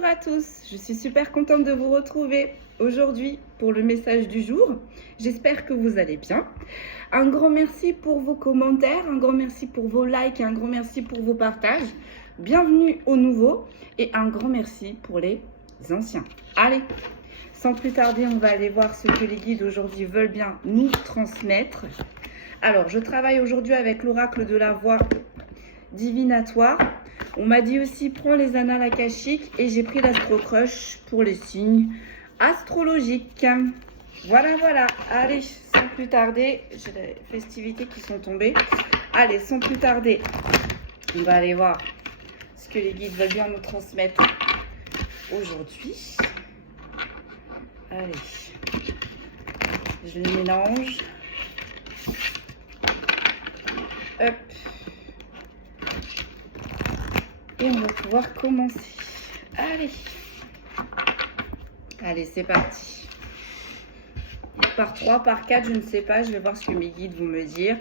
Bonjour à tous, je suis super contente de vous retrouver aujourd'hui pour le message du jour. J'espère que vous allez bien. Un grand merci pour vos commentaires, un grand merci pour vos likes et un grand merci pour vos partages. Bienvenue aux nouveaux et un grand merci pour les anciens. Allez, sans plus tarder, on va aller voir ce que les guides aujourd'hui veulent bien nous transmettre. Alors, je travaille aujourd'hui avec l'oracle de la voix divinatoire. On m'a dit aussi, prends les annales akashiques et j'ai pris l'astro-crush pour les signes astrologiques. Voilà, voilà. Allez, sans plus tarder, j'ai les festivités qui sont tombées. Allez, sans plus tarder, on va aller voir ce que les guides veulent bien nous transmettre aujourd'hui. Allez, je le mélange. Hop. Et on va pouvoir commencer. Allez. Allez, c'est parti. Par 3, par 4, je ne sais pas. Je vais voir ce que mes guides vont me dire.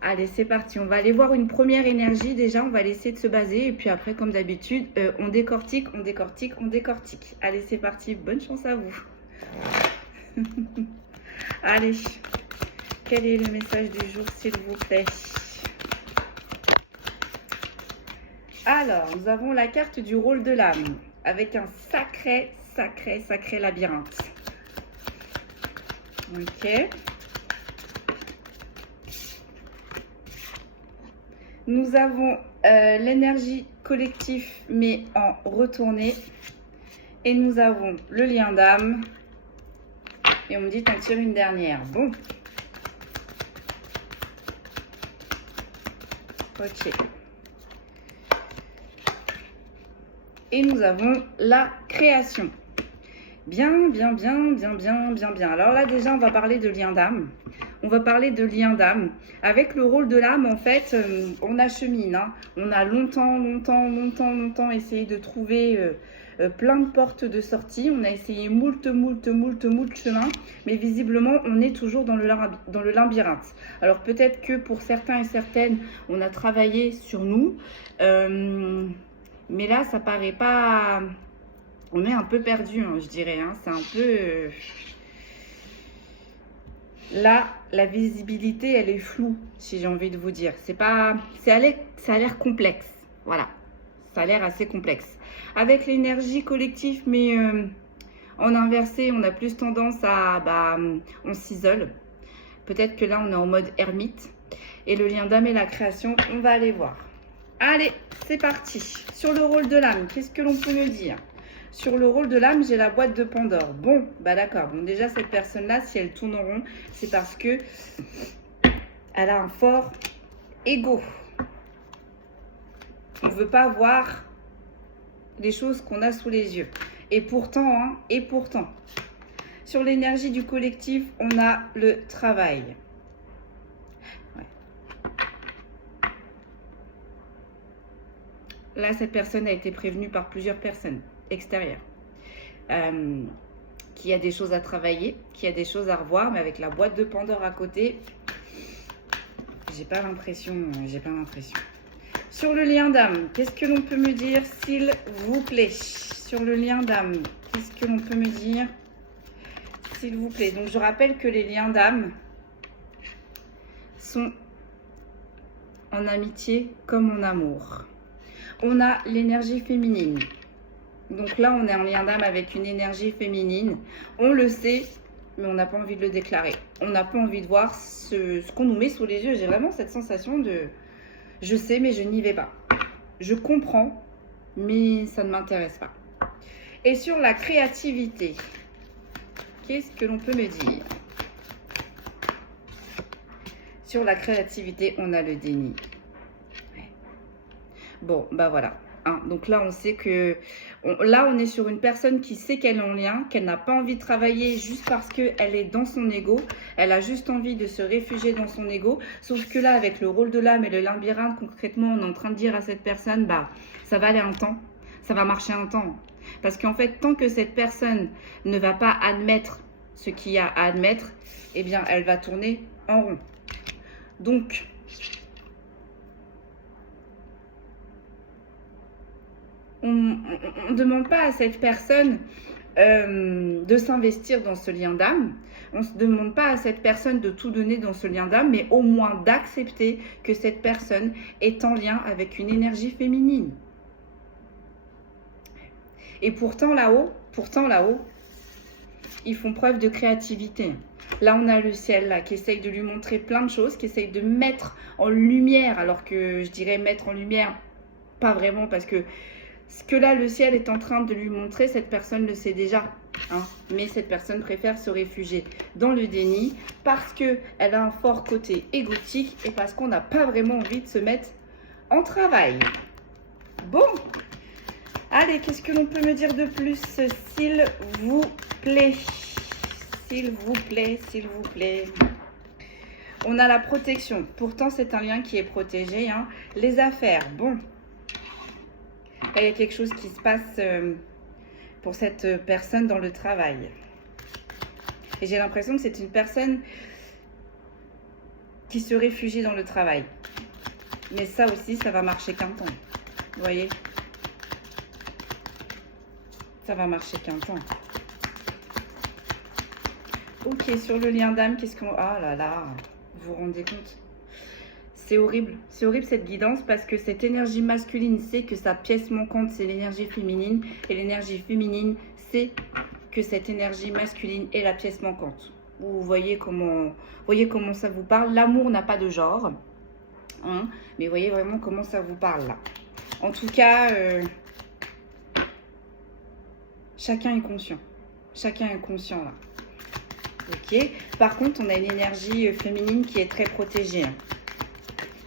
Allez, c'est parti. On va aller voir une première énergie. Déjà, on va essayer de se baser. Et puis après, comme d'habitude, on décortique, on décortique, on décortique. Allez, c'est parti. Bonne chance à vous. Allez. Quel est le message du jour, s'il vous plaît? Alors, nous avons la carte du rôle de l'âme avec un sacré labyrinthe. Ok. Nous avons l'énergie collective mais en retournée. Et nous avons le lien d'âme. Et on me dit t'en tires une dernière. Bon. Ok. Et nous avons la création. Bien. Alors là, déjà, on va parler de lien d'âme. On va parler de lien d'âme. Avec le rôle de l'âme, en fait, on achemine. Hein. On a longtemps essayé de trouver plein de portes de sortie. On a essayé moult chemins. Mais visiblement, on est toujours dans le labyrinthe. Alors peut-être que pour certains et certaines, on a travaillé sur nous. Mais là, ça paraît pas... On est un peu perdu, hein, je dirais. Hein. C'est un peu... Là, la visibilité, elle est floue, si j'ai envie de vous dire. C'est pas... Ça a l'air complexe. Voilà. Ça a l'air assez complexe. Avec l'énergie collective, mais en inversé, on a plus tendance à... on s'isole. Peut-être que là, on est en mode ermite. Et le lien d'âme et la création, on va aller voir. Allez, c'est parti. Sur le rôle de l'âme, qu'est-ce que l'on peut me dire? Sur le rôle de l'âme, j'ai la boîte de Pandore. Bon, bah d'accord. Bon, déjà, cette personne-là, si elle tourne en rond, c'est parce que elle a un fort ego. On ne veut pas voir les choses qu'on a sous les yeux. Et pourtant, sur l'énergie du collectif, on a le travail. Là, cette personne a été prévenue par plusieurs personnes extérieures. Qui a des choses à travailler, qui a des choses à revoir, mais avec la boîte de Pandore à côté, j'ai pas l'impression. Sur le lien d'âme, qu'est-ce que l'on peut me dire, s'il vous plaît? Sur le lien d'âme, qu'est-ce que l'on peut me dire, s'il vous plaît? Donc, je rappelle que les liens d'âme sont en amitié comme en amour. On a l'énergie féminine. Donc là, on est en lien d'âme avec une énergie féminine. On le sait, mais on n'a pas envie de le déclarer. On n'a pas envie de voir ce qu'on nous met sous les yeux. J'ai vraiment cette sensation de... Je sais, mais je n'y vais pas. Je comprends, mais ça ne m'intéresse pas. Et sur la créativité, qu'est-ce que l'on peut me dire? Sur la créativité, on a le déni. Bon, bah voilà. Hein, donc là, on sait que... Là, on est sur une personne qui sait qu'elle est en lien, qu'elle n'a pas envie de travailler juste parce qu'elle est dans son ego. Elle a juste envie de se réfugier dans son ego. Sauf que là, avec le rôle de l'âme et le labyrinthe, concrètement, on est en train de dire à cette personne, bah, ça va aller un temps. Ça va marcher un temps. Parce qu'en fait, tant que cette personne ne va pas admettre ce qu'il y a à admettre, eh bien, elle va tourner en rond. Donc... on ne demande pas à cette personne de s'investir dans ce lien d'âme. On ne se demande pas à cette personne de tout donner dans ce lien d'âme, mais au moins d'accepter que cette personne est en lien avec une énergie féminine. Et pourtant là-haut, ils font preuve de créativité. Là, on a le ciel là, qui essaye de lui montrer plein de choses, qui essaye de mettre en lumière, alors que je dirais mettre en lumière, pas vraiment, parce que ce que là, le ciel est en train de lui montrer, cette personne le sait déjà. Hein, mais cette personne préfère se réfugier dans le déni parce qu'elle a un fort côté égotique et parce qu'on n'a pas vraiment envie de se mettre en travail. Bon, allez, qu'est-ce que l'on peut me dire de plus, s'il vous plaît? S'il vous plaît, s'il vous plaît. On a la protection. Pourtant, c'est un lien qui est protégé. Hein. Les affaires, bon. Là, il y a quelque chose qui se passe pour cette personne dans le travail. Et j'ai l'impression que c'est une personne qui se réfugie dans le travail. Mais ça aussi, ça va marcher qu'un temps. Vous voyez? Ça va marcher qu'un temps. Ok, sur le lien d'âme, qu'est-ce qu'on... Ah là là, vous vous rendez compte? C'est horrible cette guidance parce que cette énergie masculine sait que sa pièce manquante c'est l'énergie féminine et l'énergie féminine sait que cette énergie masculine est la pièce manquante. Vous voyez comment ça vous parle. L'amour n'a pas de genre, hein, mais voyez vraiment comment ça vous parle là. En tout cas, chacun est conscient. Chacun est conscient là. Ok. Par contre, on a une énergie féminine qui est très protégée. Hein.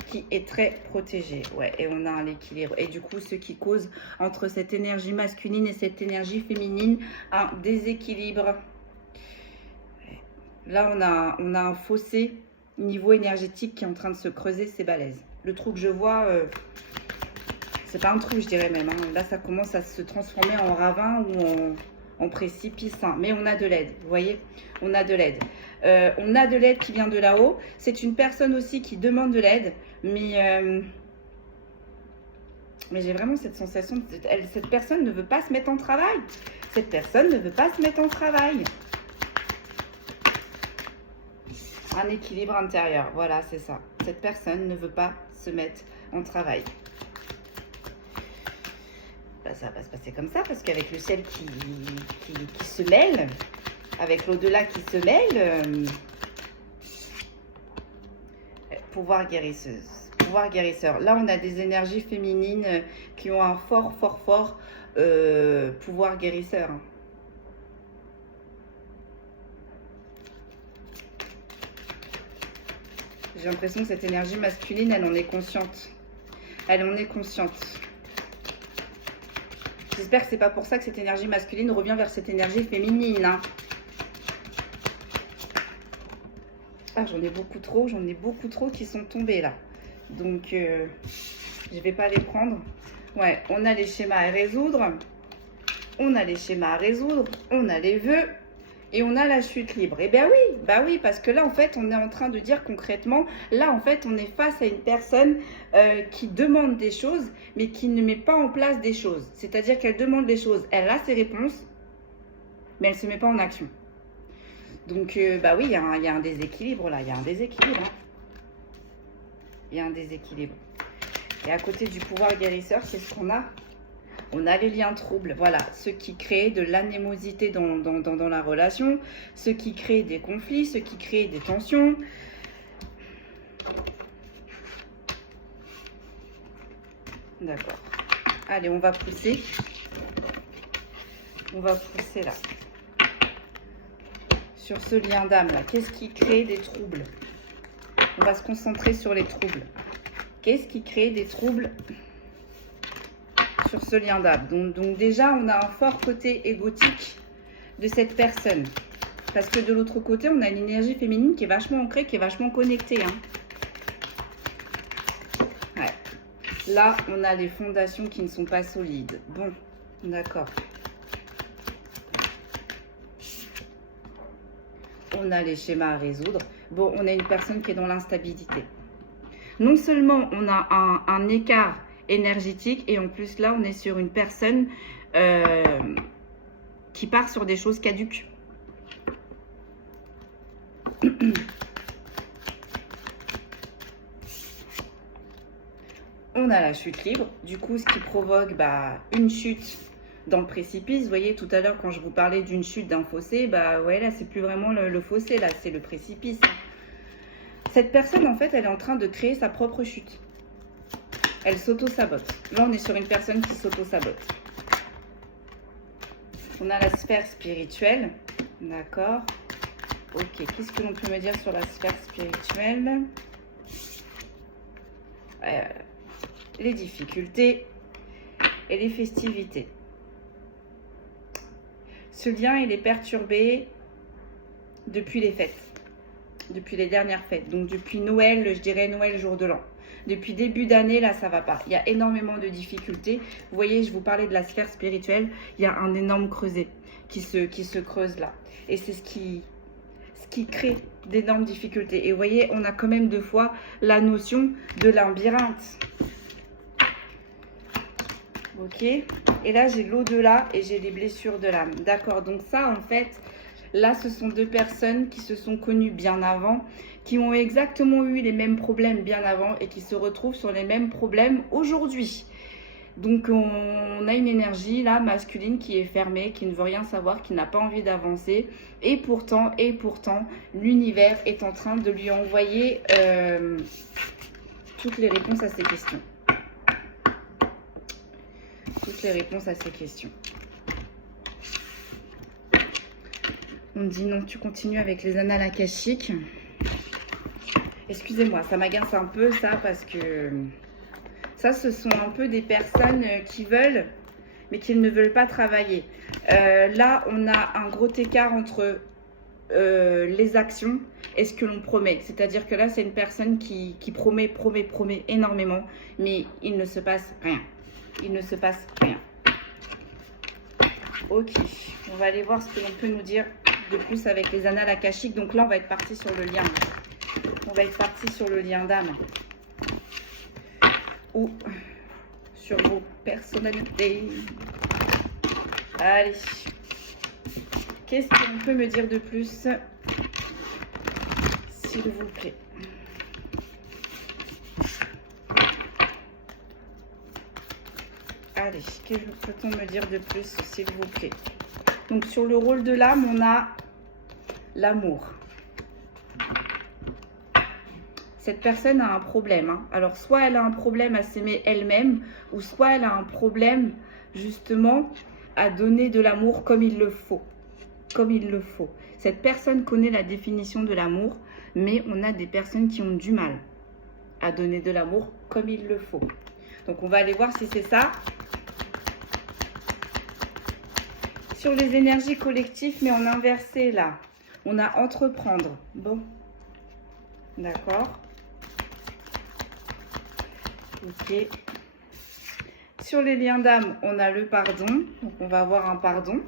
Qui est très protégée, ouais, et on a un équilibre. Et du coup, ce qui cause entre cette énergie masculine et cette énergie féminine un déséquilibre. Là, on a un fossé niveau énergétique qui est en train de se creuser, c'est balèze. Le trou que je vois, c'est pas un trou, je dirais même. Hein. Là, ça commence à se transformer en ravin ou en précipice. Hein. Mais on a de l'aide, vous voyez, on a de l'aide. On a de l'aide qui vient de là-haut. C'est une personne aussi qui demande de l'aide. Mais j'ai vraiment cette sensation, cette personne ne veut pas se mettre en travail. Cette personne ne veut pas se mettre en travail. Un équilibre intérieur, voilà, c'est ça. Cette personne ne veut pas se mettre en travail. Ben, ça va se passer comme ça, parce qu'avec le ciel qui se mêle, avec l'au-delà qui se mêle... pouvoir guérisseur. Là, on a des énergies féminines qui ont un fort pouvoir guérisseur. J'ai l'impression que cette énergie masculine, elle en est consciente. Elle en est consciente. J'espère que c'est pas pour ça que cette énergie masculine revient vers cette énergie féminine. Hein. Ah, j'en ai beaucoup trop qui sont tombés là. Donc, je vais pas les prendre. Ouais, on a les schémas à résoudre. On a les schémas à résoudre. On a les vœux. Et on a la chute libre. Et ben oui, parce que là, en fait, on est en train de dire concrètement, là, en fait, on est face à une personne qui demande des choses, mais qui ne met pas en place des choses. C'est-à-dire qu'elle demande des choses, elle a ses réponses, mais elle ne se met pas en action. Donc, bah oui, il y a un déséquilibre là, il y a un déséquilibre. Hein. Il y a un déséquilibre. Et à côté du pouvoir guérisseur, qu'est-ce qu'on a? On a les liens troubles, voilà, ceux qui créent de l'anémosité dans la relation, ceux qui créent des conflits, ceux qui créent des tensions. D'accord. Allez, on va pousser. On va pousser là. Sur ce lien d'âme là, qu'est-ce qui crée des troubles? On va se concentrer sur les troubles. Qu'est-ce qui crée des troubles sur ce lien d'âme? Donc déjà, on a un fort côté égotique de cette personne. Parce que de l'autre côté, on a une énergie féminine qui est vachement ancrée, qui est vachement connectée. Hein. Ouais. Là, on a les fondations qui ne sont pas solides. Bon, d'accord. On a les schémas à résoudre. Bon, on a une personne qui est dans l'instabilité. Non seulement on a un écart énergétique. Et en plus, là, on est sur une personne qui part sur des choses caduques. On a la chute libre. Du coup, ce qui provoque une chute dans le précipice. Vous voyez, tout à l'heure, quand je vous parlais d'une chute d'un fossé, ouais, là, c'est plus vraiment le fossé, là, c'est le précipice. Cette personne, en fait, elle est en train de créer sa propre chute. Elle s'auto-sabote. Là, on est sur une personne qui s'auto-sabote. On a la sphère spirituelle. D'accord. Ok, qu'est-ce que l'on peut me dire sur la sphère spirituelle? Les difficultés et les festivités. Ce lien, il est perturbé depuis les fêtes, depuis les dernières fêtes. Donc depuis Noël, je dirais Noël, jour de l'an. Depuis début d'année, là, ça va pas. Il y a énormément de difficultés. Vous voyez, je vous parlais de la sphère spirituelle. Il y a un énorme creuset qui se creuse là. Et c'est ce qui crée d'énormes difficultés. Et vous voyez, on a quand même deux fois la notion de labyrinthe. Ok. Et là, j'ai l'au-delà et j'ai les blessures de l'âme. D'accord. Donc ça, en fait, là, ce sont deux personnes qui se sont connues bien avant, qui ont exactement eu les mêmes problèmes bien avant et qui se retrouvent sur les mêmes problèmes aujourd'hui. Donc, on a une énergie, là, masculine qui est fermée, qui ne veut rien savoir, qui n'a pas envie d'avancer. Et pourtant, l'univers est en train de lui envoyer toutes les réponses à ses questions. Toutes les réponses à ces questions. On me dit non, tu continues avec les annales akashiques. Excusez-moi, ça m'agace un peu ça parce que ça, ce sont un peu des personnes qui veulent, mais qui ne veulent pas travailler. Là, on a un gros écart entre les actions et ce que l'on promet. C'est-à-dire que là, c'est une personne qui promet énormément, mais il ne se passe rien. Il ne se passe rien. Ok, on va aller voir ce que l'on peut nous dire de plus avec les annales akashiques. Donc là, on va être parti sur le lien. On va être parti sur le lien d'âme. Ou sur vos personnalités. Allez. Qu'est-ce qu'on peut me dire de plus, s'il vous plaît? Allez, que peut-on me dire de plus, s'il vous plaît? Donc, sur le rôle de l'âme, on a l'amour. Cette personne a un problème. Hein. Alors, soit elle a un problème à s'aimer elle-même, ou soit elle a un problème, justement, à donner de l'amour comme il le faut. Comme il le faut. Cette personne connaît la définition de l'amour, mais on a des personnes qui ont du mal à donner de l'amour comme il le faut. Donc, on va aller voir si c'est ça. Sur les énergies collectives, mais en inversé, là. On a entreprendre. Bon. D'accord. Ok. Sur les liens d'âme, on a le pardon. Donc, on va avoir un pardon.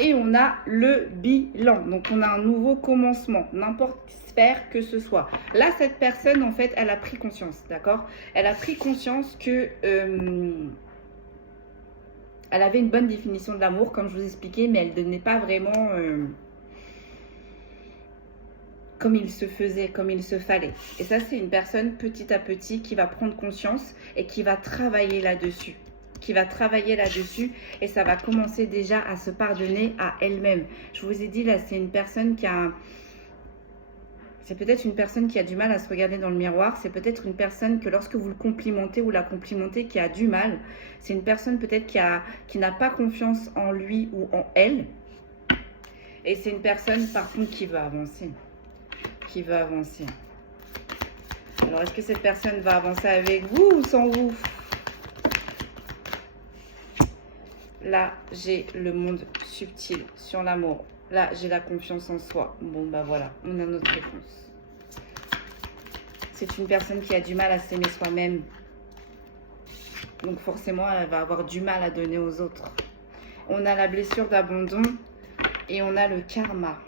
Et on a le bilan. Donc, on a un nouveau commencement. N'importe sphère que ce soit. Là, cette personne, en fait, elle a pris conscience. D'accord? Elle a pris conscience que... elle avait une bonne définition de l'amour, comme je vous expliquais, mais elle ne donnait pas vraiment comme il se faisait, comme il se fallait. Et ça, c'est une personne petit à petit qui va prendre conscience et qui va travailler là-dessus. Et ça va commencer déjà à se pardonner à elle-même. Je vous ai dit, là, c'est une personne qui a... C'est peut-être une personne qui a du mal à se regarder dans le miroir. C'est peut-être une personne que lorsque vous le complimentez ou la complimentez qui a du mal. C'est une personne peut-être qui n'a pas confiance en lui ou en elle. Et c'est une personne par contre qui veut avancer. Alors est-ce que cette personne va avancer avec vous ou sans vous? Là, j'ai le monde subtil sur l'amour. Là, j'ai la confiance en soi. Bon, bah voilà, on a notre réponse. C'est une personne qui a du mal à s'aimer soi-même. Donc forcément, elle va avoir du mal à donner aux autres. On a la blessure d'abandon et on a le karma.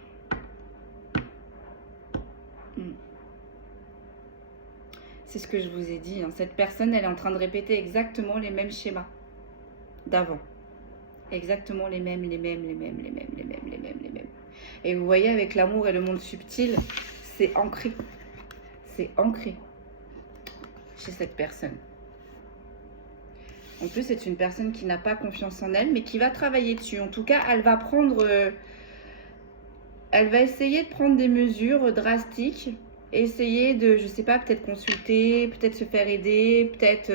C'est ce que je vous ai dit. Hein. Cette personne, elle est en train de répéter exactement les mêmes schémas d'avant. Exactement les mêmes. Et vous voyez, avec l'amour et le monde subtil, c'est ancré. C'est ancré chez cette personne. En plus, c'est une personne qui n'a pas confiance en elle, mais qui va travailler dessus. En tout cas, elle va essayer de prendre des mesures drastiques. Essayer de, je sais pas, peut-être consulter, peut-être se faire aider, peut-être...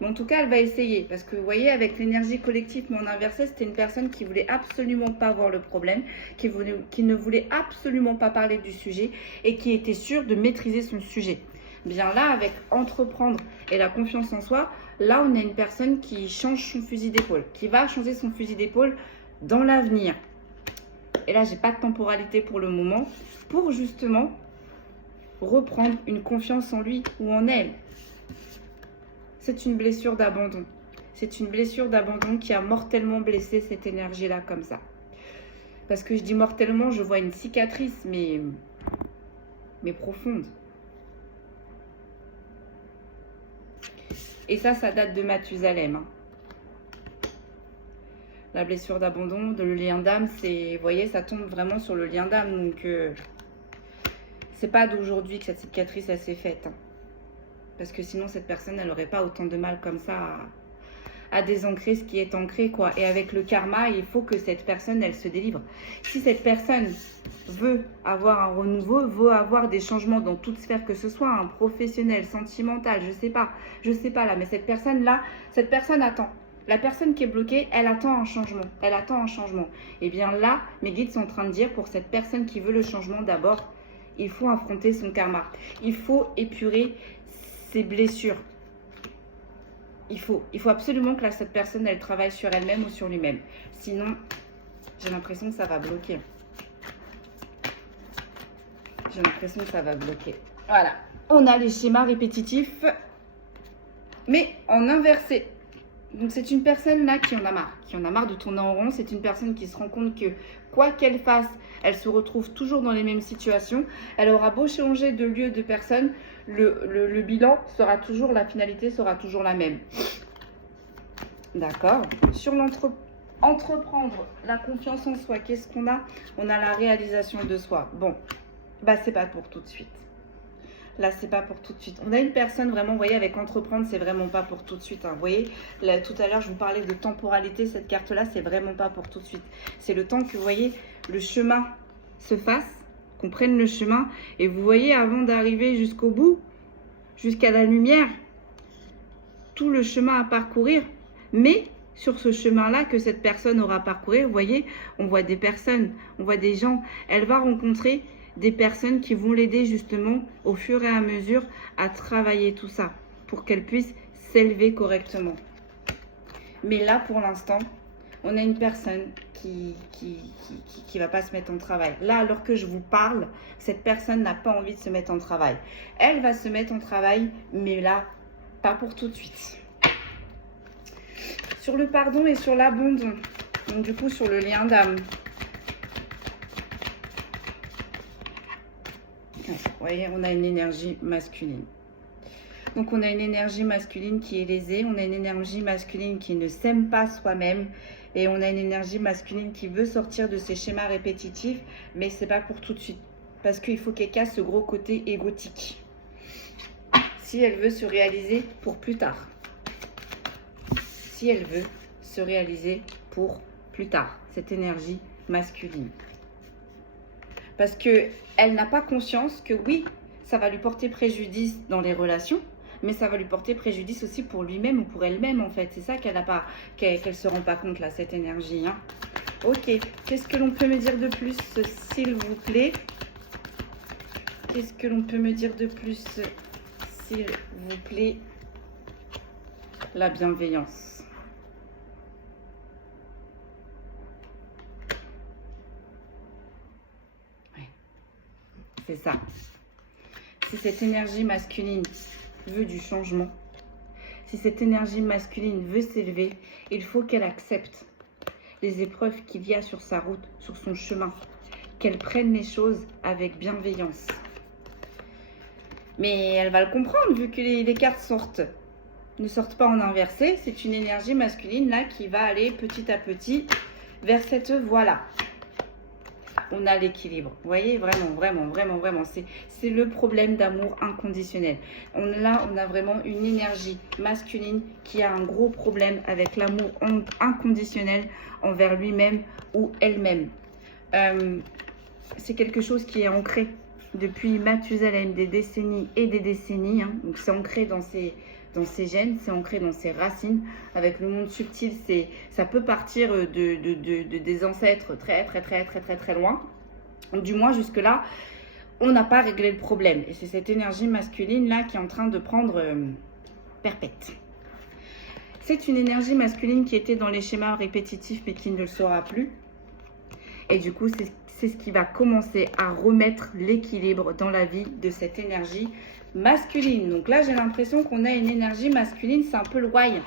mais en tout cas, elle va essayer. Parce que vous voyez, avec l'énergie collective mon inversée, c'était une personne qui voulait absolument pas voir le problème, qui ne voulait absolument pas parler du sujet et qui était sûre de maîtriser son sujet. Bien là, avec entreprendre et la confiance en soi, là, on a une personne qui change son fusil d'épaule, qui va changer son fusil d'épaule dans l'avenir. Et là, j'ai pas de temporalité pour le moment, pour justement reprendre une confiance en lui ou en elle. C'est une blessure d'abandon. C'est une blessure d'abandon qui a mortellement blessé cette énergie-là comme ça. Parce que je dis mortellement, je vois une cicatrice, mais profonde. Et ça date de Mathusalem. Hein. La blessure d'abandon, le lien d'âme, c'est, vous voyez, ça tombe vraiment sur le lien d'âme. Donc, c'est pas d'aujourd'hui que cette cicatrice, elle s'est faite. Hein. Parce que sinon, cette personne, elle n'aurait pas autant de mal comme ça à désancrer ce qui est ancré, quoi. Et avec le karma, il faut que cette personne, elle se délivre. Si cette personne veut avoir un renouveau, veut avoir des changements dans toute sphère que ce soit, un professionnel, sentimental, je sais pas là, mais cette personne attend. La personne qui est bloquée, elle attend un changement. Elle attend un changement. Et bien là, mes guides sont en train de dire, pour cette personne qui veut le changement, d'abord, il faut affronter son karma. Il faut épurer ses blessures. Il faut absolument que cette personne, elle travaille sur elle-même ou sur lui-même. Sinon, j'ai l'impression que ça va bloquer. J'ai l'impression que ça va bloquer. Voilà. On a les schémas répétitifs, mais en inversé. Donc, c'est une personne là qui en a marre. Qui en a marre de tourner en rond. C'est une personne qui se rend compte que, quoi qu'elle fasse, elle se retrouve toujours dans les mêmes situations. Elle aura beau changer de lieu, de personne, le bilan sera toujours, la finalité sera toujours la même. D'accord. Sur entreprendre la confiance en soi, qu'est-ce qu'on a? On a la réalisation de soi. Bon, bah c'est pas pour tout de suite. Là, c'est pas pour tout de suite. On a une personne vraiment, vous voyez, avec entreprendre, c'est vraiment pas pour tout de suite. Hein. Vous voyez, là, tout à l'heure, je vous parlais de temporalité. Cette carte-là, c'est vraiment pas pour tout de suite. C'est le temps que, vous voyez, le chemin se fasse, qu'on prenne le chemin. Et vous voyez, avant d'arriver jusqu'au bout, jusqu'à la lumière, tout le chemin à parcourir. Mais sur ce chemin-là que cette personne aura parcouru, vous voyez, on voit des personnes, on voit des gens. Elle va rencontrer des personnes qui vont l'aider justement au fur et à mesure à travailler tout ça pour qu'elle puisse s'élever correctement. Mais là, pour l'instant, on a une personne qui va pas se mettre en travail. Là, alors que je vous parle, cette personne n'a pas envie de se mettre en travail. Elle va se mettre en travail, mais là, pas pour tout de suite. Sur le pardon et sur l'abandon, donc du coup sur le lien d'âme. Vous voyez, on a une énergie masculine. Donc on a une énergie masculine qui est lésée, on a une énergie masculine qui ne s'aime pas soi-même et on a une énergie masculine qui veut sortir de ces schémas répétitifs, mais c'est pas pour tout de suite. Parce qu'il faut qu'elle casse ce gros côté égotique. Si elle veut se réaliser pour plus tard. Si elle veut se réaliser pour plus tard, cette énergie masculine. Parce qu'elle n'a pas conscience que oui, ça va lui porter préjudice dans les relations, mais ça va lui porter préjudice aussi pour lui-même ou pour elle-même en fait. C'est ça qu'elle ne se rend pas compte là, cette énergie. Hein. Ok, qu'est-ce que l'on peut me dire de plus, s'il vous plaît? Qu'est-ce que l'on peut me dire de plus, s'il vous plaît? La bienveillance. C'est ça. Si cette énergie masculine veut du changement, si cette énergie masculine veut s'élever, il faut qu'elle accepte les épreuves qu'il y a sur sa route, sur son chemin, qu'elle prenne les choses avec bienveillance. Mais elle va le comprendre vu que les cartes ne sortent pas en inversé. C'est une énergie masculine là qui va aller petit à petit vers cette voie-là. On a l'équilibre. Vous voyez, vraiment. C'est le problème d'amour inconditionnel. Là, on a vraiment une énergie masculine qui a un gros problème avec l'amour inconditionnel envers lui-même ou elle-même. C'est quelque chose qui est ancré depuis Mathusalem, des décennies et des décennies. Hein. Donc, c'est ancré dans ses gènes, c'est ancré dans ses racines. Avec le monde subtil, ça peut partir des ancêtres très loin. Du moins, jusque-là, on n'a pas réglé le problème. Et c'est cette énergie masculine-là qui est en train de prendre perpète. C'est une énergie masculine qui était dans les schémas répétitifs, mais qui ne le sera plus. Et du coup, c'est ce qui va commencer à remettre l'équilibre dans la vie de cette énergie masculine. Donc là, j'ai l'impression qu'on a une énergie masculine, c'est un peu le why.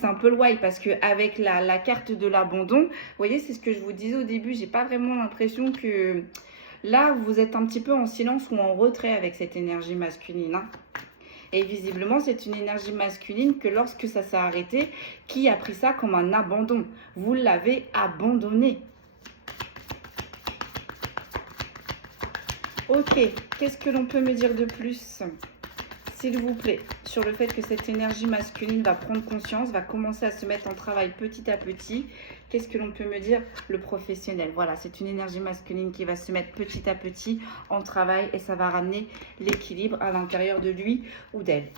C'est un peu le why parce qu'avec la carte de l'abandon, vous voyez, c'est ce que je vous disais au début, j'ai pas vraiment l'impression que là, vous êtes un petit peu en silence ou en retrait avec cette énergie masculine. Hein. Et visiblement, c'est une énergie masculine que lorsque ça s'est arrêté, qui a pris ça comme un abandon. Vous l'avez abandonné. Ok, qu'est-ce que l'on peut me dire de plus, s'il vous plaît, sur le fait que cette énergie masculine va prendre conscience, va commencer à se mettre en travail petit à petit. Qu'est-ce que l'on peut me dire? Le professionnel. Voilà, c'est une énergie masculine qui va se mettre petit à petit en travail et ça va ramener l'équilibre à l'intérieur de lui ou d'elle.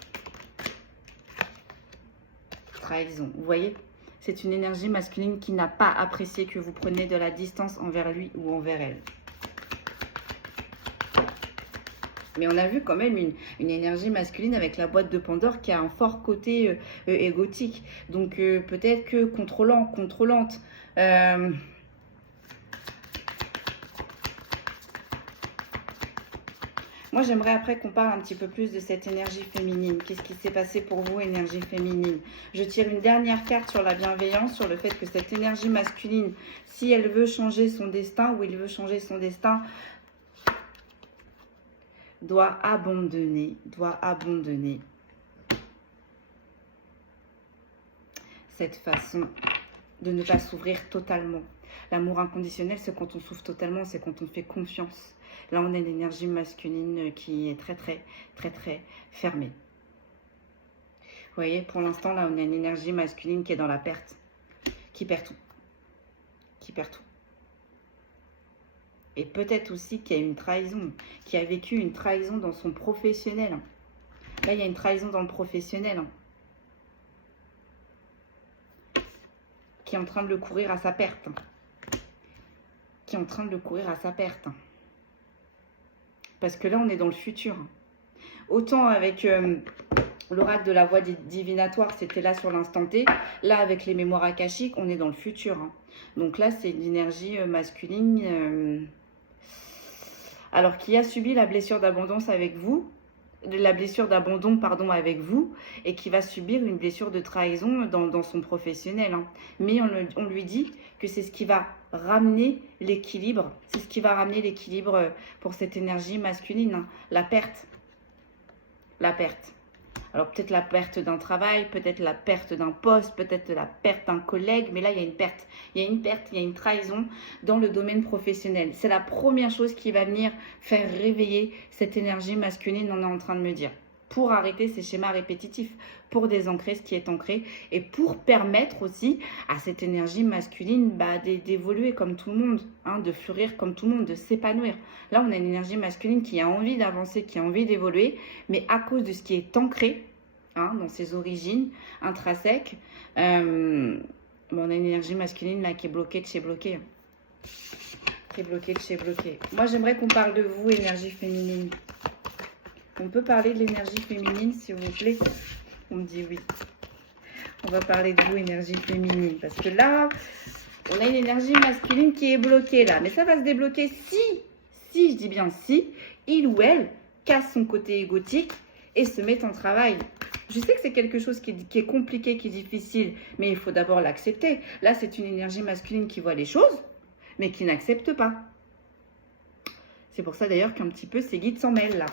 Trahison, vous voyez? C'est une énergie masculine qui n'a pas apprécié que vous preniez de la distance envers lui ou envers elle. Mais on a vu quand même une énergie masculine avec la boîte de Pandore qui a un fort côté égotique. Donc peut-être que contrôlante. Moi, j'aimerais après qu'on parle un petit peu plus de cette énergie féminine. Qu'est-ce qui s'est passé pour vous, énergie féminine? Je tire une dernière carte sur la bienveillance, sur le fait que cette énergie masculine, si elle veut changer son destin ou il veut changer son destin, doit abandonner cette façon de ne pas s'ouvrir totalement. L'amour inconditionnel, c'est quand on s'ouvre totalement, c'est quand on fait confiance. Là, on a une énergie masculine qui est très fermée. Vous voyez, pour l'instant, là, on a une énergie masculine qui est dans la perte, qui perd tout. Et peut-être aussi qu'il y a une trahison, qui a vécu une trahison dans son professionnel. Là, il y a une trahison dans le professionnel. Qui est en train de le courir à sa perte. Parce que là, on est dans le futur. Autant avec l'oracle de la voie divinatoire, c'était là sur l'instant T. Là, avec les mémoires akashiques, on est dans le futur. Donc là, c'est une énergie masculine... alors qui a subi la blessure d'abandon avec vous, avec vous, et qui va subir une blessure de trahison dans son professionnel. Hein. Mais on lui dit que c'est ce qui va ramener l'équilibre, pour cette énergie masculine, hein. La perte. Alors peut-être la perte d'un travail, peut-être la perte d'un poste, peut-être la perte d'un collègue, mais là il y a une perte. Il y a une trahison dans le domaine professionnel. C'est la première chose qui va venir faire réveiller cette énergie masculine, on est en train de me dire. Pour arrêter ces schémas répétitifs, pour désancrer ce qui est ancré et pour permettre aussi à cette énergie masculine d'évoluer comme tout le monde, hein, de fleurir comme tout le monde, de s'épanouir. Là, on a une énergie masculine qui a envie d'avancer, qui a envie d'évoluer, mais à cause de ce qui est ancré, hein, dans ses origines intrinsèques, on a une énergie masculine là qui est bloquée de chez bloquée. Moi, j'aimerais qu'on parle de vous, énergie féminine. On peut parler de l'énergie féminine, s'il vous plaît? On me dit oui. On va parler de vous, énergie féminine. Parce que là, on a une énergie masculine qui est bloquée là. Mais ça va se débloquer si, je dis bien si, il ou elle casse son côté égotique et se met en travail. Je sais que c'est quelque chose qui est compliqué, qui est difficile, mais il faut d'abord l'accepter. Là, c'est une énergie masculine qui voit les choses, mais qui n'accepte pas. C'est pour ça d'ailleurs qu'un petit peu ses guides s'en mêlent là.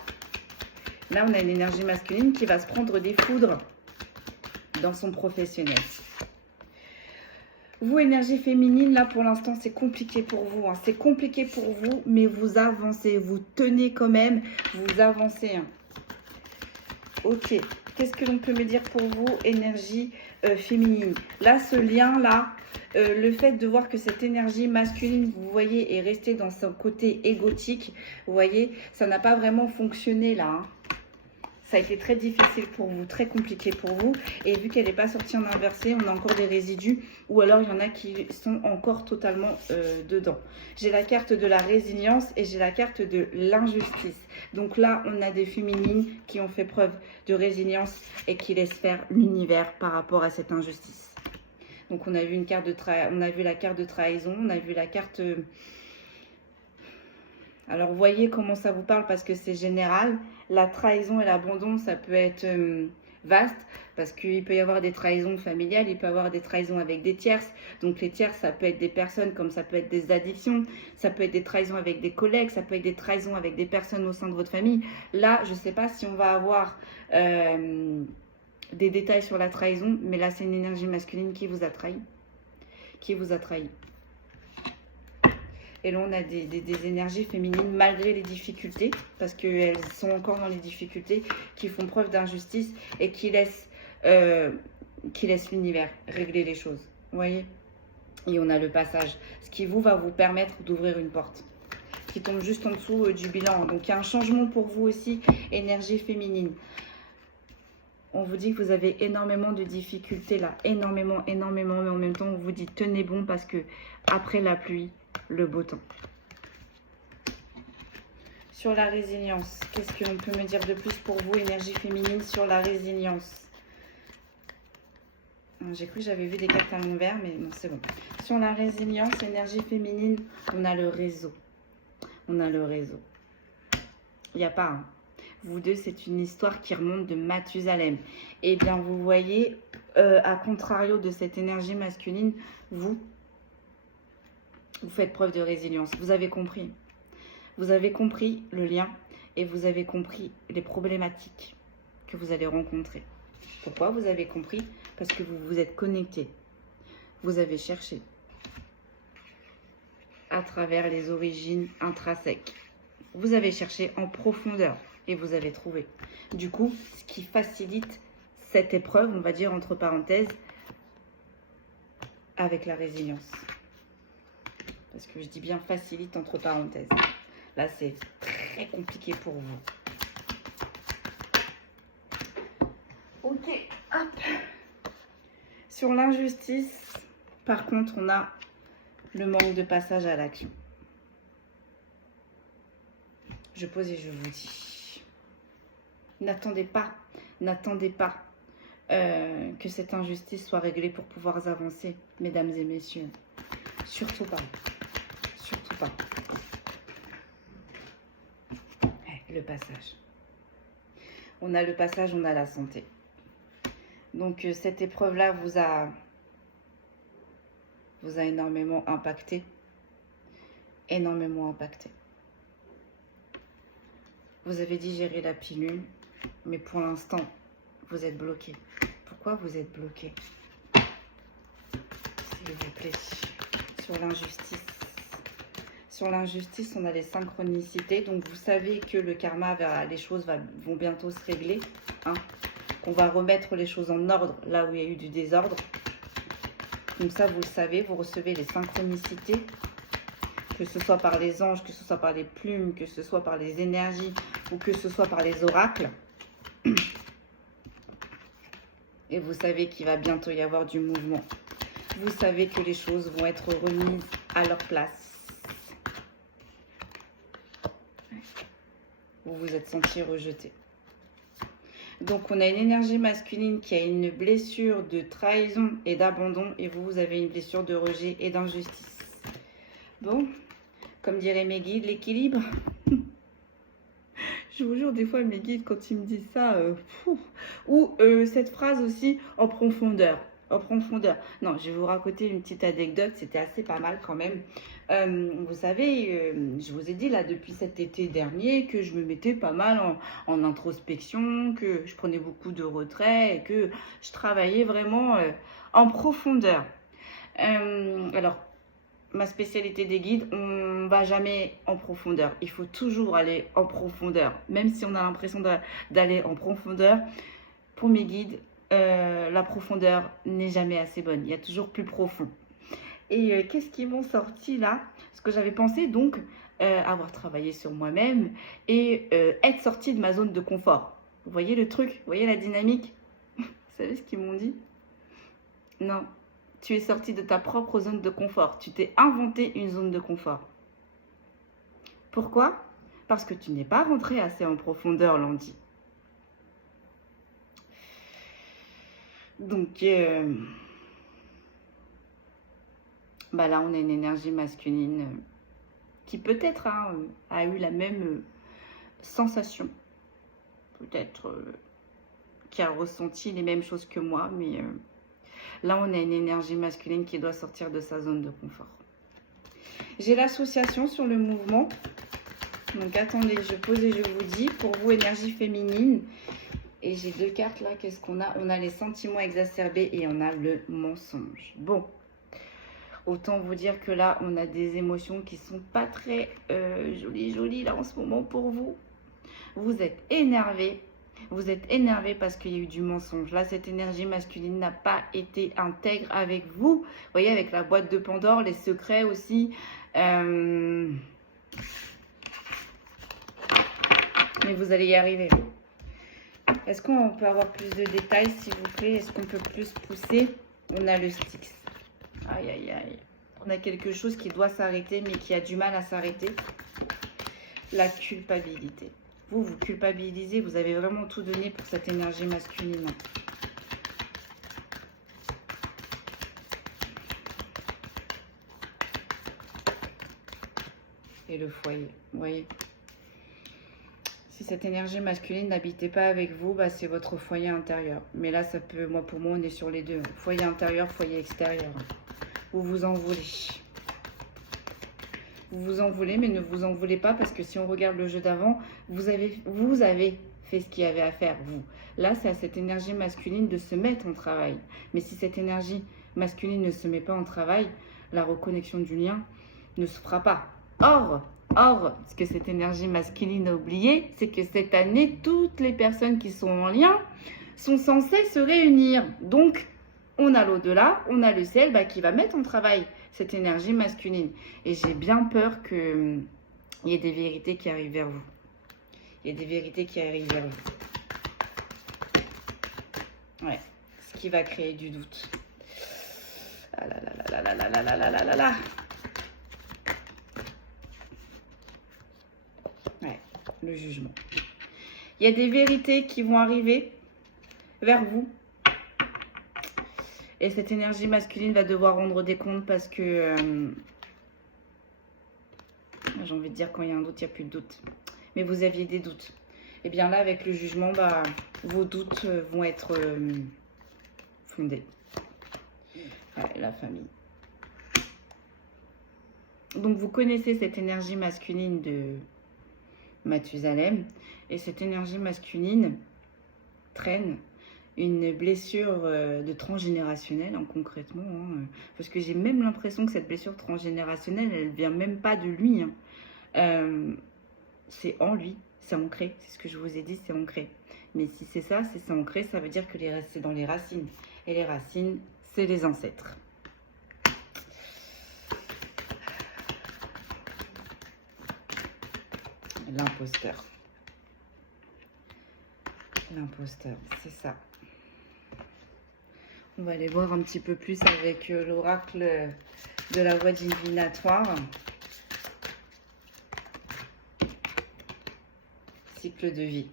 Là, on a une énergie masculine qui va se prendre des foudres dans son professionnel. Vous, énergie féminine, là, pour l'instant, c'est compliqué pour vous. Hein. C'est compliqué pour vous, mais vous avancez. Vous tenez quand même, vous avancez. Hein. Ok. Qu'est-ce que l'on peut me dire pour vous, énergie féminine? Là, ce lien-là, le fait de voir que cette énergie masculine, vous voyez, est restée dans son côté égotique, vous voyez, ça n'a pas vraiment fonctionné là. Hein. Ça a été très difficile pour vous, très compliqué pour vous. Et vu qu'elle n'est pas sortie en inversé, on a encore des résidus. Ou alors, il y en a qui sont encore totalement dedans. J'ai la carte de la résilience et j'ai la carte de l'injustice. Donc là, on a des féminines qui ont fait preuve de résilience et qui laissent faire l'univers par rapport à cette injustice. Donc, on a vu une carte de on a vu la carte de trahison, on a vu la carte... Alors, voyez comment ça vous parle parce que c'est général. La trahison et l'abandon, ça peut être vaste parce qu'il peut y avoir des trahisons familiales, il peut y avoir des trahisons avec des tierces. Donc, les tierces, ça peut être des personnes comme ça peut être des addictions, ça peut être des trahisons avec des collègues, ça peut être des trahisons avec des personnes au sein de votre famille. Là, je ne sais pas si on va avoir des détails sur la trahison, mais là, c'est une énergie masculine qui vous a trahi. Qui vous a trahi. Et là, on a des énergies féminines malgré les difficultés, parce qu'elles sont encore dans les difficultés, qui font preuve d'injustice et qui laissent l'univers régler les choses. Vous voyez? Et on a le passage, ce qui va vous permettre d'ouvrir une porte, qui tombe juste en dessous du bilan. Donc, il y a un changement pour vous aussi, énergie féminine. On vous dit que vous avez énormément de difficultés là, énormément, mais en même temps, on vous dit tenez bon parce que après la pluie, le beau temps. Sur la résilience, qu'est-ce que l'on peut me dire de plus pour vous, énergie féminine, sur la résilience? J'ai cru que j'avais vu des cartes à l'envers, mais non, c'est bon. Sur la résilience, énergie féminine, on a le réseau. On a le réseau. Il n'y a pas un. Vous deux, c'est une histoire qui remonte de Mathusalem. Eh bien, vous voyez, à contrario de cette énergie masculine, vous faites preuve de résilience. Vous avez compris. Vous avez compris le lien et vous avez compris les problématiques que vous allez rencontrer. Pourquoi vous avez compris? Parce que vous vous êtes connecté. Vous avez cherché à travers les origines intrinsèques. Vous avez cherché en profondeur et vous avez trouvé. Du coup, ce qui facilite cette épreuve, on va dire entre parenthèses, avec la résilience. Parce que je dis bien facilite entre parenthèses. Là, c'est très compliqué pour vous. Ok, hop. Sur l'injustice, par contre, on a le manque de passage à l'action. Je pose et je vous dis. N'attendez pas que cette injustice soit réglée pour pouvoir avancer, mesdames et messieurs. Surtout pas. Surtout pas. Le passage. On a le passage, on a la santé. Donc cette épreuve-là vous a énormément impacté. Énormément impacté. Vous avez digéré la pilule, mais pour l'instant, vous êtes bloqué. Pourquoi vous êtes bloqué? S'il vous plaît. Sur l'injustice. Sur l'injustice, on a les synchronicités. Donc, vous savez que le karma, les choses vont bientôt se régler. Hein, qu'on va remettre les choses en ordre là où il y a eu du désordre. Donc ça, vous le savez, vous recevez les synchronicités. Que ce soit par les anges, que ce soit par les plumes, que ce soit par les énergies ou que ce soit par les oracles. Et vous savez qu'il va bientôt y avoir du mouvement. Vous savez que les choses vont être remises à leur place. Vous vous êtes senti rejeté. Donc, on a une énergie masculine qui a une blessure de trahison et d'abandon. Et vous avez une blessure de rejet et d'injustice. Bon, comme diraient mes guides, l'équilibre. Je vous jure, des fois, mes guides, quand ils me disent ça, ou cette phrase aussi, en profondeur. en profondeur. Non, je vais vous raconter une petite anecdote, c'était assez pas mal quand même. Vous savez, je vous ai dit là depuis cet été dernier que je me mettais pas mal en introspection, que je prenais beaucoup de retrait et que je travaillais vraiment en profondeur. Alors, ma spécialité des guides, on va jamais en profondeur. Il faut toujours aller en profondeur. Même si on a l'impression d'aller en profondeur, pour mes guides, la profondeur n'est jamais assez bonne. Il y a toujours plus profond. Et qu'est-ce qui m'ont sorti là? Parce que j'avais pensé donc avoir travaillé sur moi-même et être sortie de ma zone de confort. Vous voyez le truc? Vous voyez la dynamique? Vous savez ce qu'ils m'ont dit? Non, tu es sortie de ta propre zone de confort. Tu t'es inventé une zone de confort. Pourquoi? Parce que tu n'es pas rentré assez en profondeur, l'on dit. Donc, bah là, on a une énergie masculine qui peut-être a eu la même sensation. Peut-être qui a ressenti les mêmes choses que moi, mais là, on a une énergie masculine qui doit sortir de sa zone de confort. J'ai l'association sur le mouvement. Donc, attendez, je pose et je vous dis. Pour vous, énergie féminine. Et j'ai deux cartes là. Qu'est-ce qu'on a? On a les sentiments exacerbés et on a le mensonge. Bon. Autant vous dire que là, on a des émotions qui sont pas très jolies là en ce moment pour vous. Vous êtes énervé. Vous êtes énervé parce qu'il y a eu du mensonge. Là, cette énergie masculine n'a pas été intègre avec vous. Vous voyez, avec la boîte de Pandore, les secrets aussi. Mais vous allez y arriver. Est-ce qu'on peut avoir plus de détails, s'il vous plaît? Est-ce qu'on peut plus pousser? On a le Styx. Aïe, aïe, aïe. On a quelque chose qui doit s'arrêter, mais qui a du mal à s'arrêter. La culpabilité. Vous culpabilisez, vous avez vraiment tout donné pour cette énergie masculine. Et le foyer, vous voyez. Si cette énergie masculine n'habitait pas avec vous, bah, c'est votre foyer intérieur. Mais là, ça peut, pour moi, on est sur les deux. Foyer intérieur, foyer extérieur. Vous vous en voulez. Vous vous en voulez, mais ne vous en voulez pas parce que si on regarde le jeu d'avant, vous avez fait ce qu'il y avait à faire, vous. Là, c'est à cette énergie masculine de se mettre en travail. Mais si cette énergie masculine ne se met pas en travail, la reconnexion du lien ne se fera pas. Or, ce que cette énergie masculine a oublié, c'est que cette année, toutes les personnes qui sont en lien sont censées se réunir. Donc, on a l'au-delà, on a le ciel qui va mettre en travail cette énergie masculine. Et j'ai bien peur qu'il y ait des vérités qui arrivent vers vous. Il y a des vérités qui arrivent vers vous. Ouais, ce qui va créer du doute. Ah là là là là là là là là là là là. Ouais, le jugement. Il y a des vérités qui vont arriver vers vous. Et cette énergie masculine va devoir rendre des comptes parce que... j'ai envie de dire, quand il y a un doute, il n'y a plus de doute. Mais vous aviez des doutes. Et bien là, avec le jugement, vos doutes vont être fondés. Ouais, la famille. Donc, vous connaissez cette énergie masculine de Mathusalem. Et cette énergie masculine traîne une blessure de transgénérationnelle, concrètement. Parce que j'ai même l'impression que cette blessure transgénérationnelle, elle ne vient même pas de lui. C'est en lui, c'est ancré. C'est ce que je vous ai dit, c'est ancré. Mais si c'est ça, c'est ancré, ça veut dire que c'est dans les racines. Et les racines, c'est les ancêtres. L'imposteur. L'imposteur, c'est ça. On va aller voir un petit peu plus avec l'oracle de la voie divinatoire. Cycle de vie.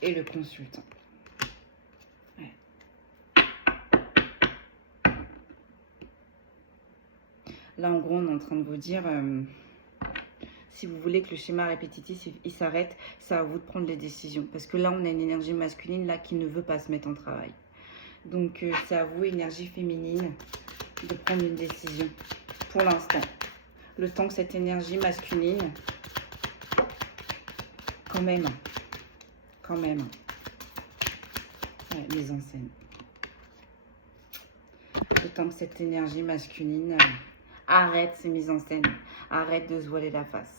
Et le consultant. Ouais. Là, en gros, on est en train de vous dire... si vous voulez que le schéma répétitif il s'arrête, c'est à vous de prendre les décisions. Parce que là, on a une énergie masculine là qui ne veut pas se mettre en travail. Donc, c'est à vous, énergie féminine, de prendre une décision pour l'instant. Le temps que cette énergie masculine, quand même, ouais, mise en scène. Le temps que cette énergie masculine arrête ses mises en scène, arrête de se voiler la face.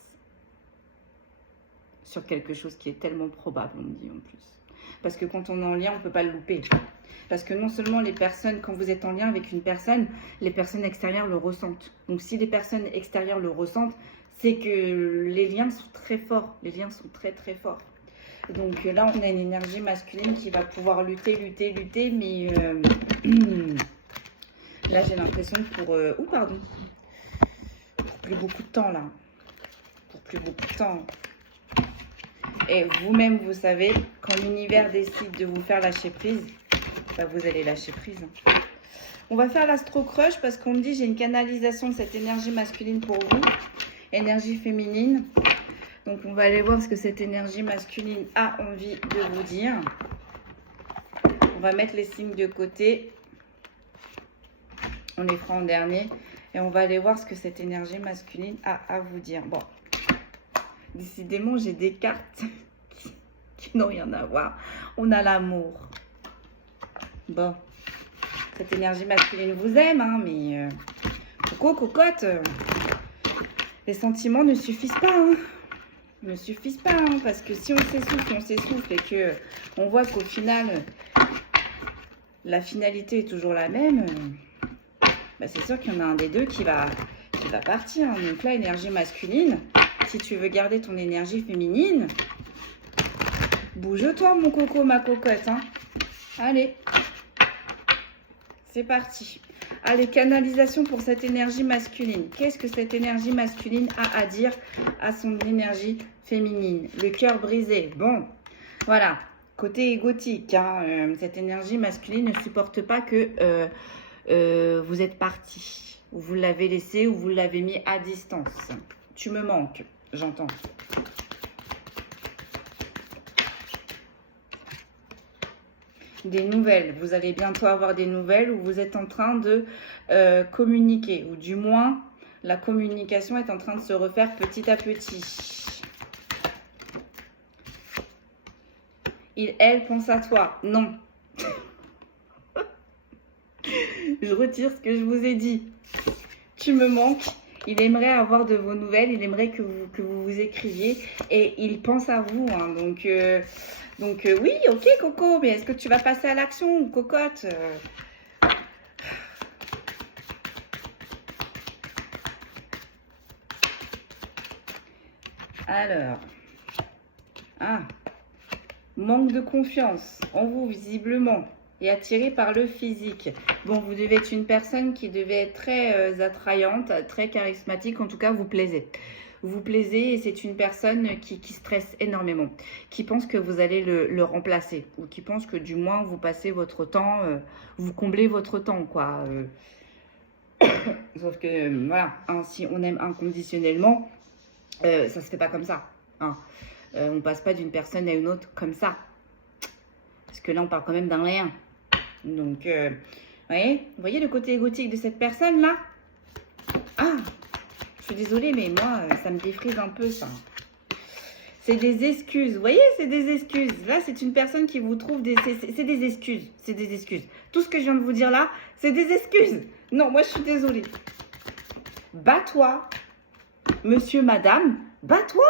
Sur quelque chose qui est tellement probable, on me dit en plus. Parce que quand on est en lien, on ne peut pas le louper. Parce que non seulement les personnes, quand vous êtes en lien avec une personne, les personnes extérieures le ressentent. Donc si les personnes extérieures le ressentent, c'est que les liens sont très forts. Les liens sont très très forts. Donc là, on a une énergie masculine qui va pouvoir lutter, mais là, j'ai l'impression que pour plus beaucoup de temps, là. Pour plus beaucoup de temps. Et vous-même, vous savez, quand l'univers décide de vous faire lâcher prise, bah, vous allez lâcher prise. On va faire l'astro crush parce qu'on me dit j'ai une canalisation de cette énergie masculine pour vous. Énergie féminine. Donc, on va aller voir ce que cette énergie masculine a envie de vous dire. On va mettre les signes de côté. On les fera en dernier. Et on va aller voir ce que cette énergie masculine a à vous dire. Bon. Décidément, j'ai des cartes qui n'ont rien à voir. On a l'amour. Bon. Cette énergie masculine vous aime, hein, mais... cocotte. Les sentiments ne suffisent pas, hein. Ne suffisent pas, hein, parce que si on s'essouffle et que on voit qu'au final, la finalité est toujours la même, bah c'est sûr qu'il y en a un des deux qui va partir. Hein. Donc là, énergie masculine, si tu veux garder ton énergie féminine, bouge-toi, mon coco, ma cocotte. Hein. Allez, c'est parti. Allez, canalisation pour cette énergie masculine. Qu'est-ce que cette énergie masculine a à dire à son énergie féminine? Le cœur brisé. Bon, voilà. Côté égotique, hein, cette énergie masculine ne supporte pas que vous êtes parti. Ou vous l'avez laissé ou vous l'avez mis à distance. Tu me manques, j'entends. Des nouvelles, vous allez bientôt avoir des nouvelles où vous êtes en train de communiquer, ou du moins la communication est en train de se refaire petit à petit. Elle pense à toi. Non. Je retire ce que je vous ai dit. Tu me manques. Il aimerait avoir de vos nouvelles, il aimerait que vous écriviez et il pense à vous. Hein. Donc oui, ok Coco, mais est-ce que tu vas passer à l'action, cocotte? Alors, manque de confiance en vous visiblement et attiré par le physique. Bon, vous devez être une personne qui devait être très attrayante, très charismatique, en tout cas vous plaisez. Vous plaisez et c'est une personne qui stresse énormément, qui pense que vous allez le remplacer ou qui pense que du moins vous passez votre temps, vous comblez votre temps quoi. Sauf que voilà, hein, si on aime inconditionnellement, ça se fait pas comme ça. Hein. On passe pas d'une personne à une autre comme ça. Parce que là on parle quand même d'un lien. Donc, vous voyez le côté égotique de cette personne là? Ah, je suis désolée, mais moi, ça me défrise un peu, ça. C'est des excuses. Vous voyez, c'est des excuses. Là, c'est une personne qui vous trouve des... C'est des excuses. C'est des excuses. Tout ce que je viens de vous dire là, c'est des excuses. Non, moi, je suis désolée. Bats-toi. Monsieur, madame, bats-toi.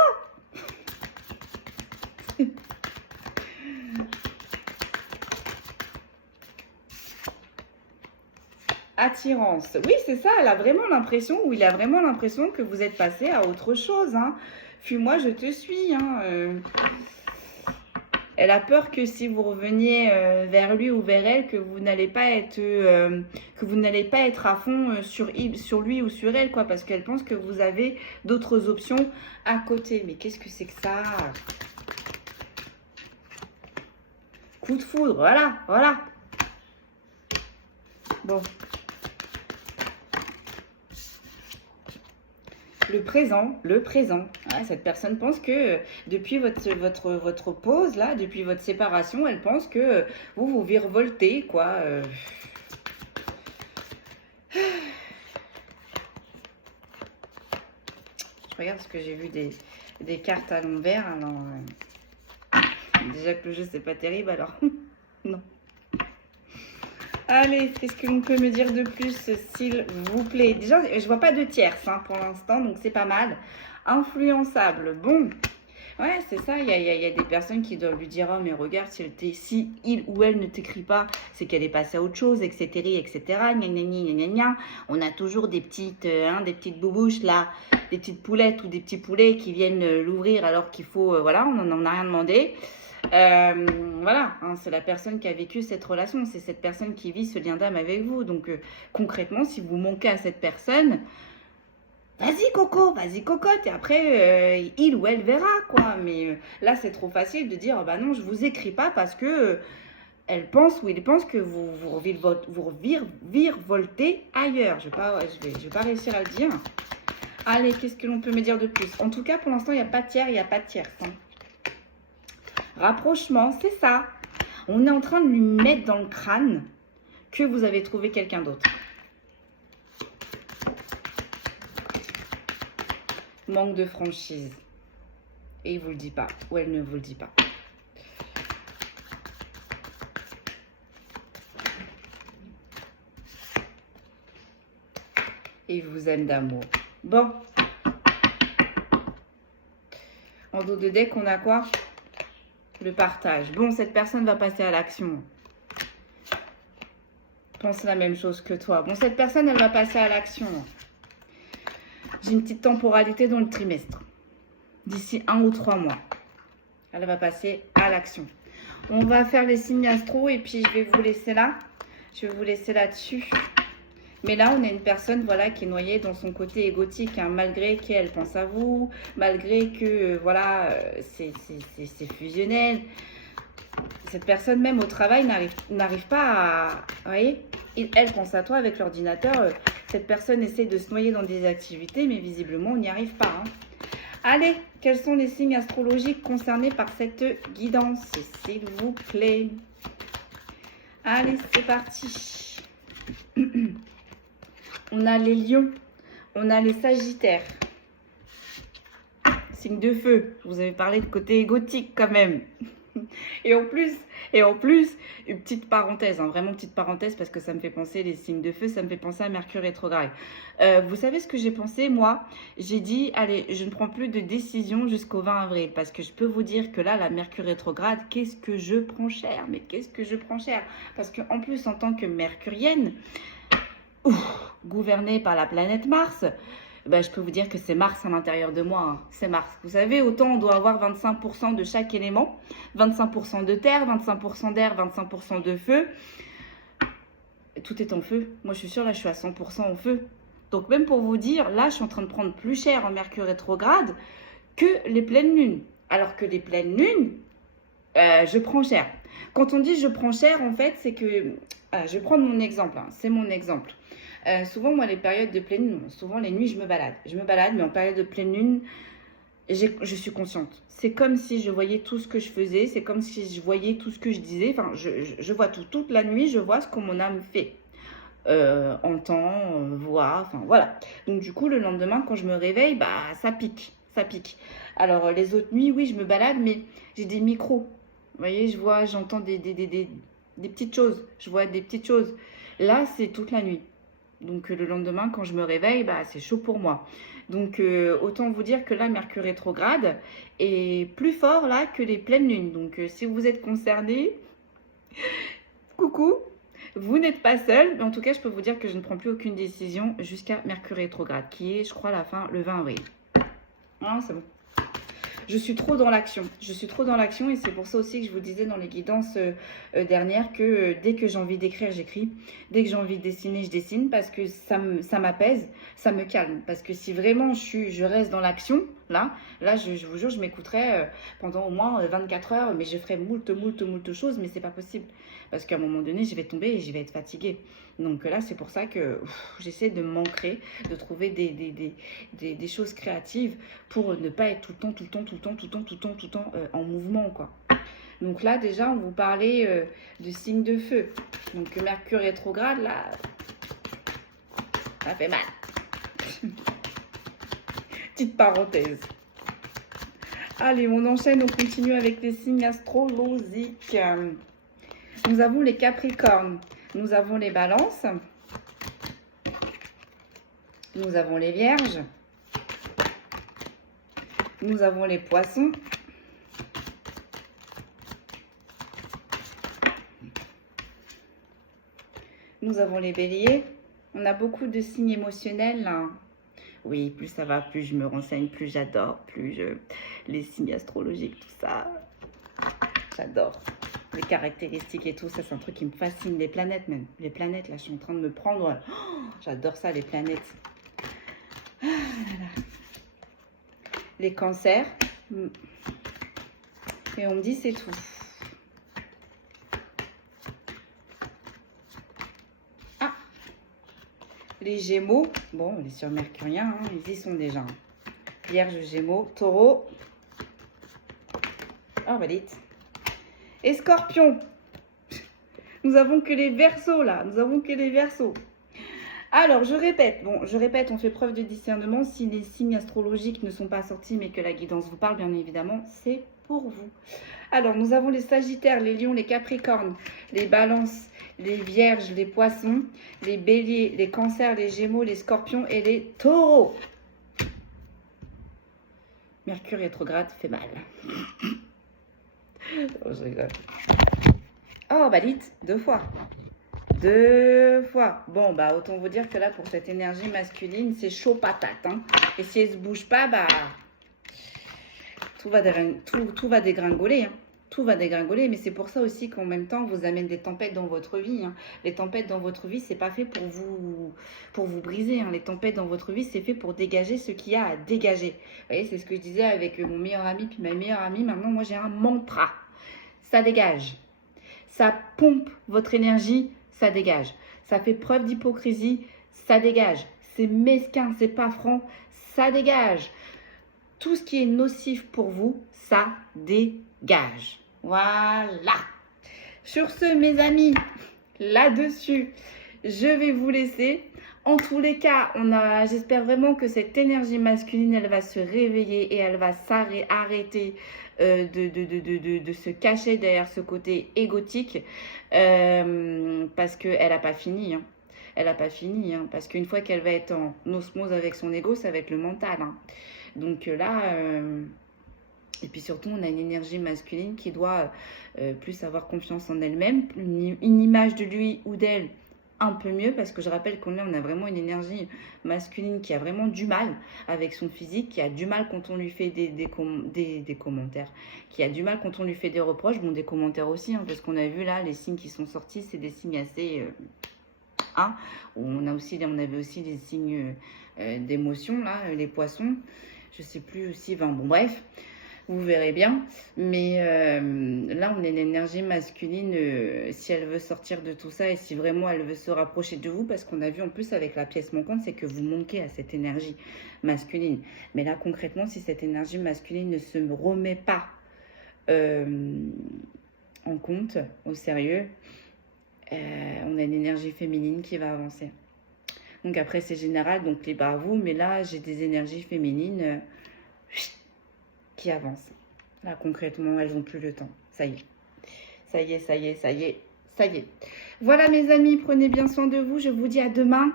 Attirance. Oui, c'est ça. Elle a vraiment l'impression, ou il a vraiment l'impression que vous êtes passé à autre chose. Hein. Fuis-moi, je te suis. Hein. Elle a peur que si vous reveniez vers lui ou vers elle, que vous n'allez pas être, à fond sur lui ou sur elle, quoi, parce qu'elle pense que vous avez d'autres options à côté. Mais qu'est-ce que c'est que ça? Coup de foudre, voilà. Bon. Le présent, le présent. Ouais, cette personne pense que depuis votre pause, là, depuis votre séparation, elle pense que vous vous virevoltez, quoi. Je regarde parce que j'ai vu des cartes à l'envers. Alors, déjà que le jeu, c'est pas terrible, alors non. Allez, qu'est-ce que l'on peut me dire de plus, s'il vous plaît? Déjà, je vois pas de tierce hein, pour l'instant, donc c'est pas mal. Influençable, bon. Ouais, c'est ça, il y a des personnes qui doivent lui dire « Oh, mais regarde, si il ou elle ne t'écrit pas, c'est qu'elle est passée à autre chose, etc. etc. Gna, gna, gna, gna, gna. On a toujours des petites boubouches, là, des petites poulettes ou des petits poulets qui viennent l'ouvrir alors qu'il faut... voilà, on n'en a rien demandé. Voilà, hein, c'est la personne qui a vécu cette relation, c'est cette personne qui vit ce lien d'âme avec vous. Donc concrètement, si vous manquez à cette personne, vas-y coco, vas-y cocotte, et après il ou elle verra quoi. Mais là c'est trop facile de dire bah non, je vous écris pas parce que elle pense ou il pense que vous virevoltez ailleurs. Je vais pas réussir à le dire. Allez, qu'est-ce que l'on peut me dire de plus? En tout cas, pour l'instant, il n'y a pas de tiers, il n'y a pas de tierce. Hein. Rapprochement, c'est ça. On est en train de lui mettre dans le crâne que vous avez trouvé quelqu'un d'autre. Manque de franchise. Et il ne vous le dit pas. Ou elle ne vous le dit pas. Et il vous aime d'amour. Bon. En dos de deck, on a quoi? Le partage. Bon, cette personne va passer à l'action. Pense la même chose que toi. Bon, cette personne, elle va passer à l'action. J'ai une petite temporalité dans le trimestre. D'ici 1 ou 3 mois. Elle va passer à l'action. On va faire les signes astro et puis je vais vous laisser là. Je vais vous laisser là-dessus. Mais là, on a une personne voilà, qui est noyée dans son côté égotique, hein, malgré qu'elle pense à vous, malgré que voilà, c'est fusionnel. Cette personne, même au travail, n'arrive pas à... Vous voyez, elle pense à toi avec l'ordinateur. Cette personne essaie de se noyer dans des activités, mais visiblement, on n'y arrive pas. Hein. Allez, quels sont les signes astrologiques concernés par cette guidance, s'il vous plaît? Allez, c'est parti. On a les lions, on a les sagittaires. Signe de feu, je vous avais parlé de côté égotique quand même. Et en plus, une petite parenthèse, hein, vraiment petite parenthèse parce que ça me fait penser, les signes de feu, ça me fait penser à Mercure rétrograde. Vous savez ce que j'ai pensé, moi? J'ai dit, allez, je ne prends plus de décision jusqu'au 20 avril parce que je peux vous dire que là, la Mercure rétrograde, qu'est-ce que je prends cher? Mais qu'est-ce que je prends cher? Parce qu'en plus, en tant que mercurienne, gouvernée par la planète Mars, ben, je peux vous dire que c'est Mars à l'intérieur de moi. Hein. C'est Mars. Vous savez, autant on doit avoir 25% de chaque élément. 25% de terre, 25% d'air, 25% de feu. Tout est en feu. Moi, je suis sûre, là, je suis à 100% en feu. Donc, même pour vous dire, là, je suis en train de prendre plus cher en Mercure rétrograde que les pleines lunes. Alors que les pleines lunes, je prends cher. Quand on dit je prends cher, en fait, c'est que... je vais prendre mon exemple. Hein. C'est mon exemple. Souvent, moi, les périodes de pleine lune, souvent les nuits, je me balade. Je me balade, mais en période de pleine lune, je suis consciente. C'est comme si je voyais tout ce que je faisais, c'est comme si je voyais tout ce que je disais. Enfin, je vois tout. Toute la nuit, je vois ce que mon âme fait. Entend, voit, enfin, voilà. Donc, du coup, le lendemain, quand je me réveille, bah, ça pique. Ça pique. Alors, les autres nuits, oui, je me balade, mais j'ai des micros. Vous voyez, j'entends des petites choses. Je vois des petites choses. Là, c'est toute la nuit. Donc, le lendemain, quand je me réveille, bah, c'est chaud pour moi. Donc, autant vous dire que là, Mercure rétrograde est plus fort là que les pleines lunes. Donc, si vous êtes concerné, coucou, vous n'êtes pas seul. Mais en tout cas, je peux vous dire que je ne prends plus aucune décision jusqu'à Mercure rétrograde, qui est, je crois, la fin, le 20 avril. Ah, c'est bon. Je suis trop dans l'action. Je suis trop dans l'action et c'est pour ça aussi que je vous disais dans les guidances dernières que dès que j'ai envie d'écrire, j'écris. Dès que j'ai envie de dessiner, je dessine parce que ça m'apaise, ça me calme. Parce que si vraiment je reste dans l'action, Là, je vous jure, je m'écouterai pendant au moins 24 heures, mais je ferai moult choses, mais c'est pas possible. Parce qu'à un moment donné, je vais tomber et je vais être fatiguée. Donc là, c'est pour ça que j'essaie de m'ancrer, de trouver des choses créatives pour ne pas être tout le temps en mouvement, quoi. Donc là, déjà, on vous parlait du signe de feu. Donc Mercure rétrograde, là, ça fait mal. Petite parenthèse. Allez, on enchaîne, on continue avec les signes astrologiques. Nous avons les Capricornes, nous avons les Balances, nous avons les Vierges, nous avons les Poissons, nous avons les Béliers. On a beaucoup de signes émotionnels, hein. Oui, plus ça va, plus je me renseigne, plus j'adore, les signes astrologiques, tout ça, j'adore. Les caractéristiques et tout, ça c'est un truc qui me fascine. Les planètes même, les planètes, là je suis en train de me prendre, oh, j'adore ça, les planètes. Ah, là, là. Les cancers, et on me dit c'est tout. Les Gémeaux, bon, les surmercuriens, hein, ils y sont déjà. Vierge, Gémeaux, Taureau. Oh, bah dites. Et Scorpion. Nous avons que les Verseaux, là. Nous avons que les Verseaux. Alors, je répète, on fait preuve de discernement. Si les signes astrologiques ne sont pas sortis, mais que la guidance vous parle, bien évidemment, c'est pour vous. Alors, nous avons les Sagittaires, les Lions, les Capricornes, les Balances, les Vierges, les Poissons, les Béliers, les Cancers, les Gémeaux, les Scorpions et les Taureaux. Mercure rétrograde fait mal. Oh, je rigole. Oh, bah dites, 2 fois. 2 fois. Bon, bah autant vous dire que là, pour cette énergie masculine, c'est chaud patate. Hein. Et si elle ne se bouge pas, bah tout va dégringoler. Hein. Tout va dégringoler, mais c'est pour ça aussi qu'en même temps, vous amène des tempêtes dans votre vie. Hein. Les tempêtes dans votre vie, c'est pas fait pour vous briser. Hein. Les tempêtes dans votre vie, c'est fait pour dégager ce qu'il y a à dégager. Vous voyez, c'est ce que je disais avec mon meilleur ami, puis ma meilleure amie. Maintenant, moi, j'ai un mantra. Ça dégage. Ça pompe votre énergie, ça dégage. Ça fait preuve d'hypocrisie, ça dégage. C'est mesquin, c'est pas franc, ça dégage. Tout ce qui est nocif pour vous, ça dégage. Voilà. Sur ce, mes amis, là-dessus, je vais vous laisser. En tous les cas, j'espère vraiment que cette énergie masculine, elle va se réveiller et elle va arrêter de se cacher derrière ce côté égotique parce qu'elle n'a pas fini. Hein. Elle n'a pas fini. Hein, parce qu'une fois qu'elle va être en osmose avec son ego, ça va être le mental. Hein. Donc là, et puis surtout, on a une énergie masculine qui doit plus avoir confiance en elle-même, une image de lui ou d'elle un peu mieux, parce que je rappelle qu'on a vraiment une énergie masculine qui a vraiment du mal avec son physique, qui a du mal quand on lui fait des commentaires, qui a du mal quand on lui fait des reproches, bon des commentaires aussi, hein, parce qu'on a vu là, les signes qui sont sortis, c'est des signes assez... hein, on avait aussi des signes d'émotion, là, les poissons, je sais plus aussi, enfin, bon bref, vous verrez bien, mais là on a une énergie masculine, si elle veut sortir de tout ça et si vraiment elle veut se rapprocher de vous, parce qu'on a vu en plus avec la pièce manquante, c'est que vous manquez à cette énergie masculine. Mais là concrètement, si cette énergie masculine ne se remet pas en compte, au sérieux, on a une énergie féminine qui va avancer. Donc après c'est général, donc libre à vous, mais là j'ai des énergies féminines qui avancent. Là, concrètement, elles n'ont plus le temps. Ça y est. Voilà, mes amis, prenez bien soin de vous. Je vous dis à demain.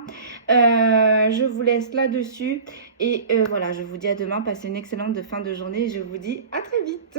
Je vous laisse là-dessus. Et voilà, je vous dis à demain. Passez une excellente fin de journée. Et je vous dis à très vite.